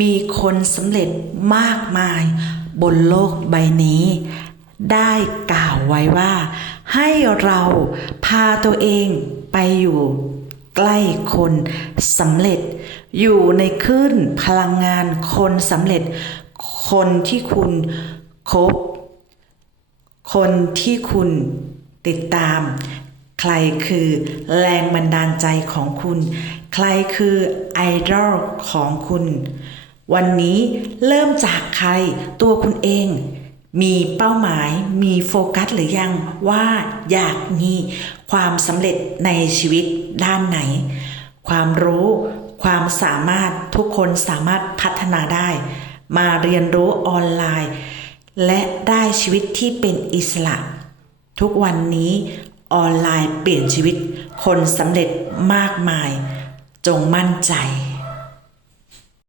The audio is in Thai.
มีคนสำเร็จมากมายบนโลกใบนี้ ได้กล่าวไว้ว่า ให้เราพาตัวเองไปอยู่ใกล้คนสำเร็จ อยู่ในคลื่นพลังงานคนสำเร็จ คนที่คุณคบ คนที่คุณติดตาม ใครคือแรงบันดาลใจของคุณ ใครคือไอดอลของคุณ วันนี้เริ่มจากใครตัวคุณเอง มีเป้าหมายมีโฟกัสหรือยังว่าอยากมีความสำเร็จในชีวิตด้านไหน ความรู้ความสามารถทุกคนสามารถพัฒนาได้ มาเรียนรู้ออนไลน์ และได้ชีวิตที่เป็นอิสระ ทุกวันนี้ ออนไลน์เปลี่ยนชีวิต คนสำเร็จมากมาย จงมั่นใจ